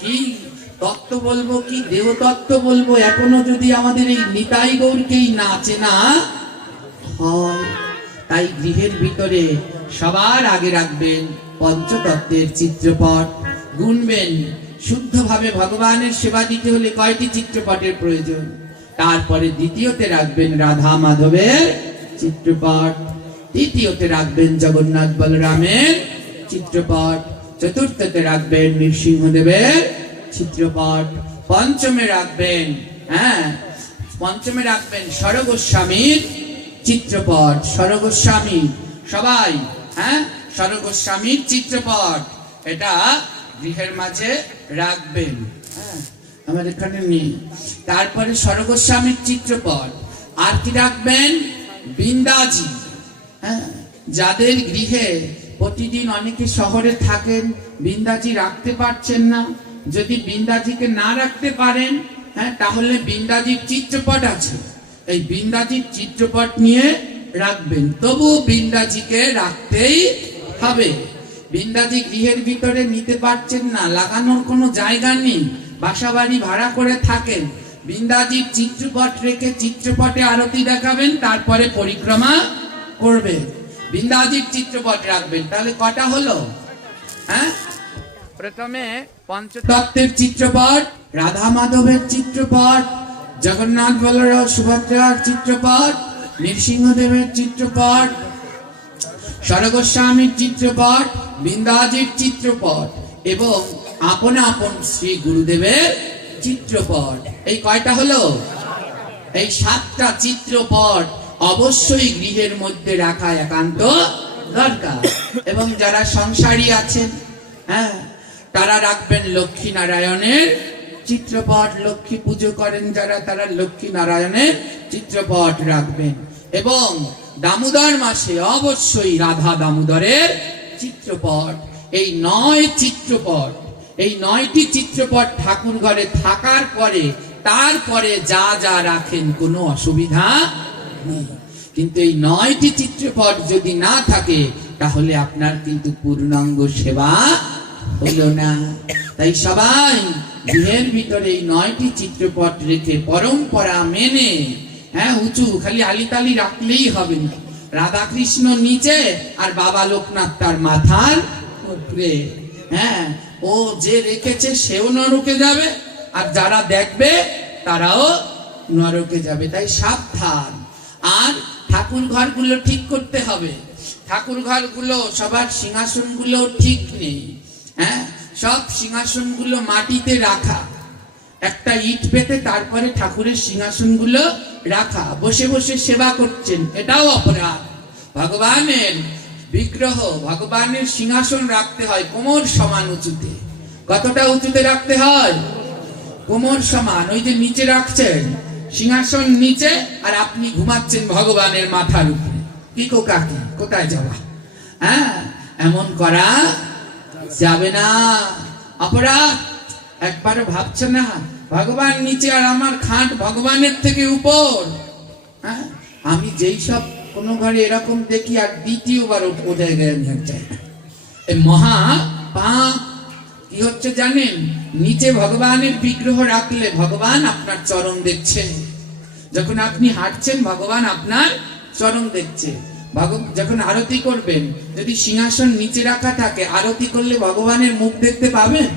কি তত্ত্ব বলব, কি দেহতত্ত্ব বলব? এখনও যদি আমাদের এই নিতাই গৌরকেই না চেনা হয়, তাই গৃহের ভিতরে সবার আগে রাখবেন পঞ্চতত্ত্বের চিত্রপট। গুনবেন, শুদ্ধভাবে ভগবানের সেবা দিতে হলে কয়টি চিত্রপটের প্রয়োজন? তারপরে দ্বিতীয়তে রাখবেন রাধা মাধবের চিত্রপট। তৃতীয়তে রাখবেন জগন্নাথ বলরামের চিত্রপট। চতুর্থতে রাখবেন নৃসিংহদেবের চিত্রপট। পঞ্চমে রাখবেন হ্যাঁ পঞ্চমে রাখবেন সরগোস্বামীর চিত্রপট। সরগোস্বামী সবাই হ্যাঁ সরগোস্বামীর চিত্রপট। এটা গৃহের মাঝে রাখবেন হ্যাঁ আমার এখানে নেই। তারপরে সরগোস্বামীর চিত্রপট। আর কি রাখবেন? বৃন্দাজি হ্যাঁ যাদের গৃহে প্রতিদিন অনেকে শহরে থাকেন, বিন্দাজি রাখতে পারছেন না। যদি বিন্দাজিকে না রাখতে পারেন হ্যাঁ তাহলে বিন্দাজির চিত্রপট আছে। এই বিন্দাজির চিত্রপট নিয়ে রাখবেন। তবু বিন্দাজিকে রাখতেই হবে। বিন্দাজি গৃহের ভিতরে নিতে পারছেন না, লাগানোর কোনো জায়গা নেই বাসা বাড়ি ভাড়া করে থাকেন। বিন্দাজির চিত্রপট রেখে চিত্রপটে আরতি দেখাবেন, তারপরে পরিক্রমা করবেন। বিন্দাজির চিত্রপট রাখবেন। তাহলে কটা হলো? হ্যাঁ? প্রথমে পঞ্চতত্ত্বের চিত্রপট রাধা মাধবের চিত্রপট জগন্নাথ বলরাম সুভদ্রার চিত্রপট নৃসিংহদেবের চিত্রপট সরগোস্বামীর চিত্রপট বিন্দাজির চিত্রপট এবং আপন আপন শ্রী গুরুদেবের চিত্রপট। এই কয়টা হলো? এই সাতটা চিত্রপট অবশ্যই গৃহের মধ্যে রাখা একান্ত দরকার। এবং যারা সংসারী আছেন হ্যাঁ তারা রাখবেন লক্ষ্মী নারায়ণের চিত্রপট, লক্ষ্মী পুজো করেন যারা, তারা লক্ষ্মী নারায়ণের চিত্রপট রাখবেন। এবং দামোদর মাসে অবশ্যই রাধা দামোদরের চিত্রপট। এই নয় চিত্রপট, এই নয়টি চিত্রপট ঠাকুর ঘরে থাকার পরে, তারপরে যা যা রাখেন কোনো অসুবিধা নেই। কিন্তু এই নয়টি চিত্রপট যদি না থাকে, তাহলে আপনার কিন্তু পূর্ণাঙ্গ সেবা হলো না। তাই সবাই গৃহের ভিতরে এই নয়টি চিত্রপট রেখে পরম্পরা মেনে হ্যাঁ উঁচু, খালি আলিতালি রাখলেই হবে না। রাধা কৃষ্ণ নিচে আর বাবা লোকনাথ তার মাথার উপরে হ্যাঁ ও যে রেখেছে সেও নরকে যাবে, আর যারা দেখবে তারাও নরকে যাবে। তাই সাবধান। আর ঠাকুর ঘরগুলো ঠিক করতে হবে। ঠাকুর ঘরগুলো সবার সিংহাসনগুলো ঠিক নেই। হ্যাঁ? সব সিংহাসনগুলো মাটিতে রাখা। একটা ইট পেতে তারপরে ঠাকুরের সিংহাসনগুলো রাখা। বসে বসে সেবা করছেন। এটাও অপরাধ। ভগবানের বিগ্রহ, ভগবানের সিংহাসন রাখতে হয় কোমর সমান উঁচুতে। কতটা উঁচুতে রাখতে হয়? কোমর সমান। ওই যে নিচে রাখছেন। সিংহাসন নিচে আর আপনি ঘুমাচ্ছেন ভগবানের মাথার উপরে। কি কো? কাকি কোথায় যাওয়া? হ্যাঁ এমন করা যাবে না। অপরাধ। একবারও ভাবছে না? ভগবান নিচে আর আমার খাট ভগবানের থেকে উপর। হ্যাঁ আমি যেই সব কোনো ঘরে এরকম দেখি আর দ্বিতীয়বার ওঠে চাই এই মহা পাপ। হচ্ছে জানেন, নিচে ভগবানের বিগ্রহ রাখলে ভগবান আপনার চরণ দেখছেন। যখন আপনি হাঁটছেন, ভগবান আপনার চরণ দেখছে। যখন আরতি করবেন, যদি সিংহাসন নিচে রাখা থাকে, আরতি করলে ভগবানের মুখ দেখতে পাবেন?